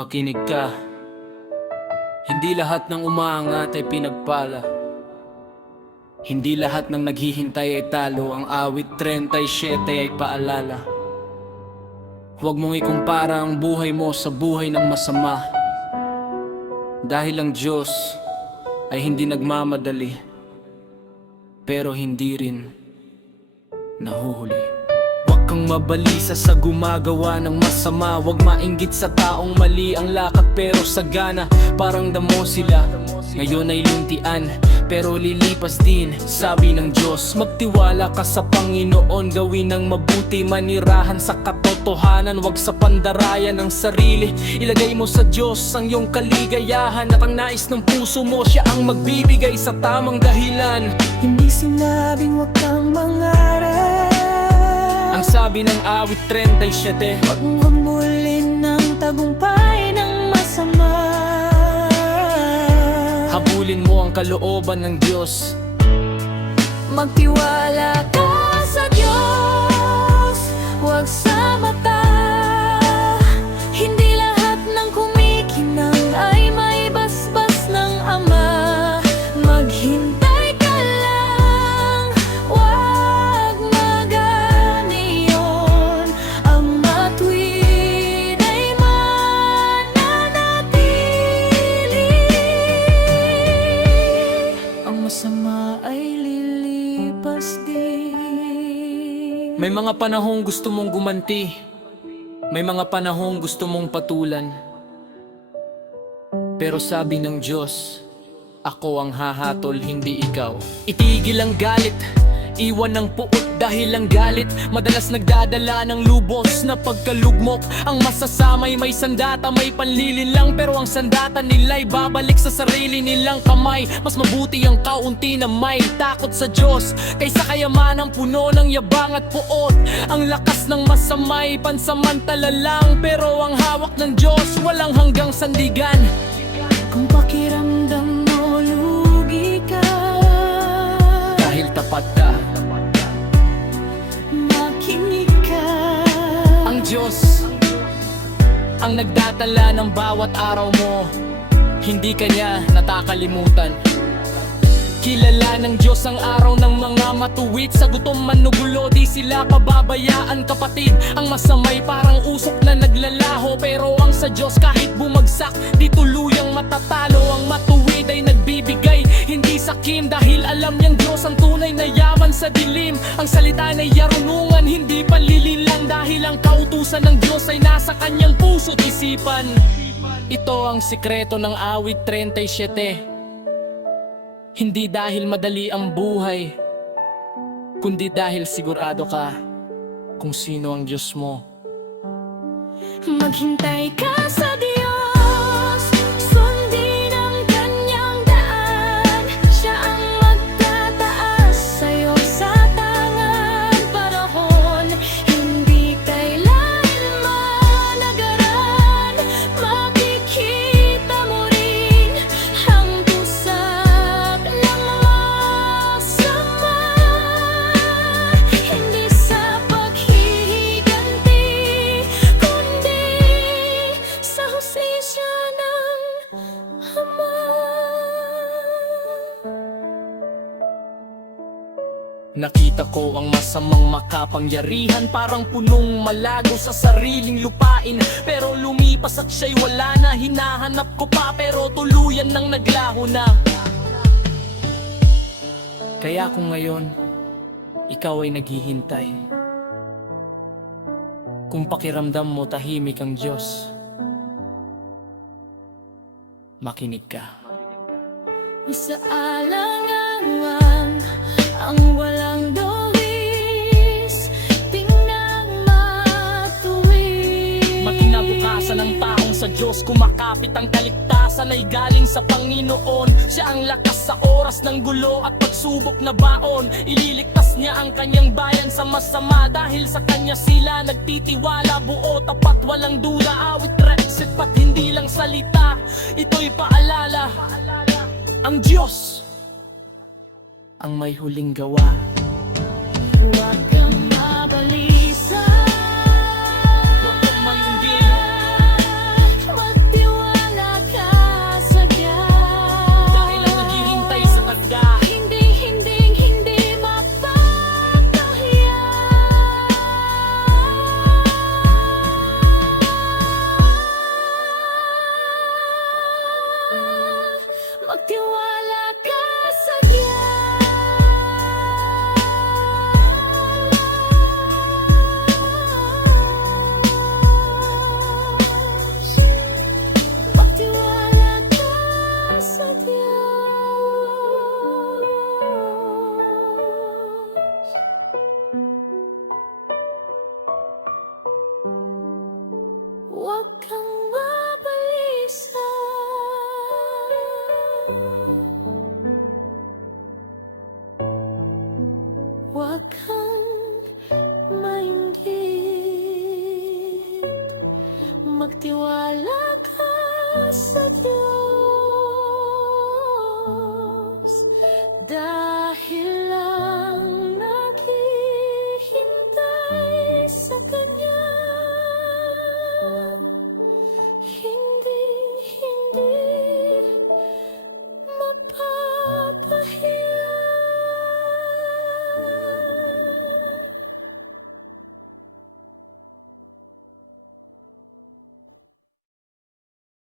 Makinig ka. Hindi lahat ng umaangat ay pinagpala. Hindi lahat ng naghihintay ay talo. Ang awit 37 ay paalala. Huwag mong ikumpara ang buhay mo sa buhay ng masama. Dahil ang Diyos ay hindi nagmamadali, pero hindi rin nahuhuli. Huwag kang mabalisa sa gumagawa ng masama. Huwag mainggit sa taong mali ang lakad pero sagana. Parang damo sila, ngayon ay lintian, pero lilipas din, sabi ng Diyos. Magtiwala ka sa Panginoon, gawin ng mabuti, manirahan sa katotohanan. Huwag sa pandarayan ng sarili, ilagay mo sa Diyos ang iyong kaligayahan. At ang nais ng puso mo, siya ang magbibigay sa tamang dahilan. Hindi sinabing huwag kang mangarap. Ang sabi ng awit 37, Huwag mong habulin ng tagumpay ng masama. habulin mo ang kalooban ng Diyos. Magtiwala ka sa Diyos, huwag sa mata. Hindi lahat ng kumikinang ay may basbas ng Ama. Maghintay ka lang, huwag maganiyon. Ang matuwid ay mananatili, ang masama ay lilipas din. May mga panahong gusto mong gumanti, may mga panahong gusto mong patulan, pero sabi ng Diyos, ako ang hahatol, hindi ikaw. Itigil ang galit, iwan ang puot dahil ang galit madalas nagdadala ng lubos na pagkalugmok. Ang masasamay may sandata, may panlilinlang, pero ang sandata nila'y babalik sa sarili nilang kamay. Mas mabuti ang kaunti na may takot sa Diyos kaysa kayamanang puno ng yabang at puot. Ang lakas ng masamay pansamantala lang, pero ang hawak ng Diyos walang hanggang sandigan. Kung pakiramdam mo lugi ka, Dahil tapat ka, makinig ka. ang Diyos ang nagdatala ng bawat araw mo, hindi kanya natakalimutan. Kilala ng Diyos ang araw ng mga matuwid. Sa gutom manugulo, di sila pababayaan kapatid. Ang masamay parang usok na naglalaho, pero ang sa Diyos kahit bumagsak, di tuluyang matatalo. Ang matuwid ay nagbibigay, hindi sakim, dahil alam niyang Diyos ang tunay na yaman sa dilim. Ang salita na yarunungan, hindi panlilinlang, dahil ang kautusan ng Diyos ay nasa kanyang puso't isipan. Ito ang sikreto ng awit 37. Hindi dahil madali ang buhay, kundi dahil sigurado ka kung sino ang Diyos mo. Maghintay ka sa Diyos, sundin ang kanyang daan. Siya ang magtataas sa'yo sa tangan panahon. Hindi kailanman nagaran, makikita mo rin ang tusak ng masama. Hindi sa paghihiganti, kundi sa hustisya ng Ama. Nakita ko ang masamang makapangyarihan, parang punong malago sa sariling lupain, pero lumipas at siya'y wala na. Hinahanap ko pa pero tuluyan nang naglaho na. Kaya kung ngayon ikaw ay naghihintay, kung pakiramdam mo tahimik ang Diyos, makinig ka. Isaalang-alang ang walang dulis, tingnan matuwid. Makinabukasan ng taong sa Diyos, kumakapit ang kaligtasan ay galing sa Panginoon. Siya ang lakas sa oras ng gulo at pagsubok na baon. Ililigtas niya ang kanyang bayan sa masama, dahil sa kanya sila nagtitiwala. Buo, tapat, walang duda, awit 37 pat hindi lang salita. Ito'y paalala, ang Diyos ang may huling gawa. Huwag kang mabalisa, Huwag kang mainggit, magtiwala Huwag kang mabalisa. Huwag kang mainggit. Magtiwala ka sa Diyos.